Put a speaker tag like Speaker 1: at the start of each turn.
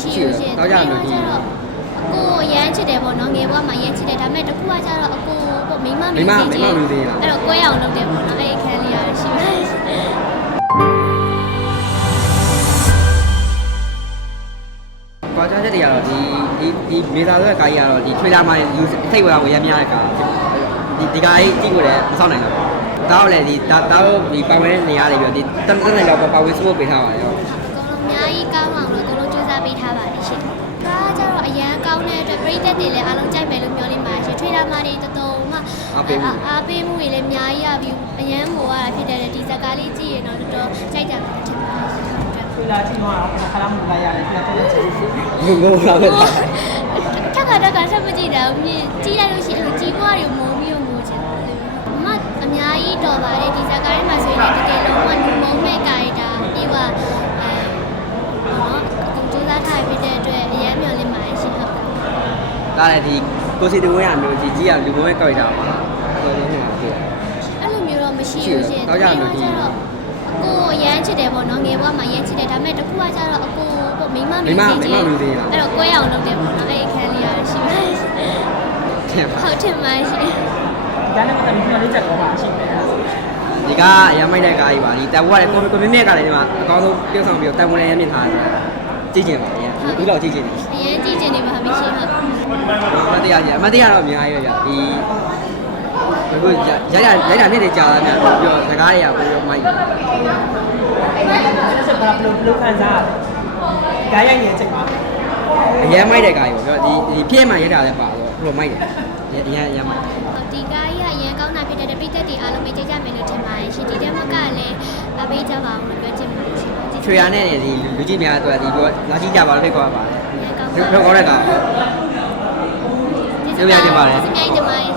Speaker 1: မရှိဘူးရှင်
Speaker 2: တောက်ကြလို့ဒီ
Speaker 1: တော့အကိုအရန်ချစ်တယ်ပေါ့နော်ငယ်ဘဝမှာအရန်ချစ်တယ်ဒါပေမဲ့တစ်ခုကကျတော့အကိုပေါ့မိမမ
Speaker 2: မိမမိမမလို့သေးလား
Speaker 1: အဲ့တော့ကွဲအောင်လုပ်တယ်ပေါ့နော်အဲ့ဒီအခန်းလေးရတယ်ရှိပါတယ်
Speaker 2: ကွာခြားချက်တွေကတော့ဒီဒီဒီမေသာဆိုတဲ့ကားကြီးကတော့ဒီ trailer မှာလူစိတ်ဝင်စားဝင်ရမ်းများတဲ့ကားဒီဒီကားကြီးကြည့်ကိုလည်းမဆောင်နိုင်တော့တားတော့လည်းဒီတားတော့ဒီပါဝင်နေရတယ်ပြီးတော့ဒီတန်းတန်းနေတော့ပါဝင်စမို့ပေးထားပါတယ်ရော
Speaker 1: အကုန်လုံးအများကြီးကောင်းအောင်လို့အကုန်လုံး စူးစမ်းပေးထားပါတယ်ရှင်။ဒါကကျတော့အရန်ကောင်းတဲ့အတွက်ပြည်သက်တွေလည်းအားလုံးကြိုက်မယ်လို့မျှော်လင့်ပါတယ်ရှင်။ထွေးတာမာတွေတော်တော်မှအားပေးမှုတွေလည်းအများကြီးရပြီးအရန်မိုးရတာဖြစ်တဲ့ဒီဇာတ်ကားလေးကြည့်ရင်တော့တော်တော်ကြိုက်ကြမှာထင်ပါတယ်ရှင်။ဟုတ်ကဲ့
Speaker 3: ဆွေလာကြည့်တော့ခလာမှုလိုက်ရတယ်ပြန်ပြန်ချက်ချင်း
Speaker 2: ငုံငုံလာပဲ
Speaker 1: ထက်ကတက်ကဆက်မကြည့်တာဘူးမြင်ကြည့်လိုက်လို့ရှိရင်အဲ့လိုကြည်ပွားတွေမုံပြီးတော့ငိုချင်တယ်လို့မအများကြီးတော်ပါတယ်ဒီဇာတ်ကားထဲမှာဆိုရင်တကယ်လုံးဝမုံမဲ့ကာရီတာပြီးတော့အဲနော်အကုန်စူးစမ်းထားဖြစ်တဲ့အတွက်အရန်မျှော်လင့်ပါတယ်ရှင်ဟုတ်
Speaker 2: ဒါလည်းဒီကိုစီတူဝင်းရမျိုးကြီးကြီးကလူမွေးကောက်ရတာပါတော်တော်နေတာပြည့်
Speaker 1: အဲ့လိုမျိုးတော့မရှိဘူးရှင်
Speaker 2: တောက်ကြလို့ဒီ
Speaker 1: ကျတော့အကိုအရန်ချစ်တယ်ပေါ့နော်ငယ်ဘဝမှာအရန်ချစ်တယ်ဒါပေမဲ့တစ်ခုကကျတော့အကိုပေါ့မိမမ
Speaker 2: မိမမိမမလို့သေးလား
Speaker 1: အဲ့တော့ကွဲအောင်လုပ်တယ်ပေါ့နော်အဲ့ဒီအခန်းလေးရတယ်ရှိပါတယ်
Speaker 2: ထင်ပါ
Speaker 1: ဟုတ်ထင်ပါတယ်ရှင်
Speaker 3: ဒါနဲ့ပတ်သက်ပြီးပြန်လေးချက်တော့ပါရှိတယ်
Speaker 2: ဒီကားရမ်းမိုက်တဲ့ကားကြီးပါဒီတန်ဖိုးကလည်းကိုကိုမြင့်မြင့်ကလည်းဒီမှာအကောင်းဆုံးပြုဆောင်ပြီးတော့တန်ဖိုးလည်းရမြင့်ထားတယ်ကြည့်ကျင်ပါ လေဒီလောက်ကြည့်ကျင်တယ်
Speaker 1: အရင်ကြည့်ချင်နေပါပြီရှင်ဟုတ်
Speaker 2: အမတရားကြီးအမတရားတော့အများကြီးပဲကြာဒီဘယ်လိုရရရရနှစ်တွေကြာတာများပြီးတော့စကားတွေကပိုပြီးတော့မိုက်တယ်
Speaker 3: ဆက်ဆက်ဘာလို့လို့ခံစားရလဲဒါရိုက်နေချိန်မှာ
Speaker 2: အရမ်းမိုက်တဲ့ကားကြီးပေါ့ပြောဒီဒီပြည့်မှရတာလည်းပါတော့ဘယ်လိုမိုက်တယ်အရမ်းအရမ်းမိုက်
Speaker 1: ဒီကားကြီးကအရင်ကောင်းတာဖြစ်တဲ့ပြည်သက်တွေအားလုံးပဲကြိုက်ကြမယ်လို့ထင်ပါတယ်ရှင်ဒီတက်မကလည်းအပေးကြပါအောင်လို့ပြောချင်ပါတယ် ရှင်
Speaker 2: ချွေရနဲ့ဒီလူကြီးများအတွက်ဒီပြောလာကြည့်ကြပါလို့ဖိတ်ခေါ်ပါပါတယ်
Speaker 1: အရင်ကောင်း
Speaker 2: ဖိတ်ခေါ်တဲ့ကား
Speaker 1: ကျေးဇူးတင်ပါတယ်ရှင်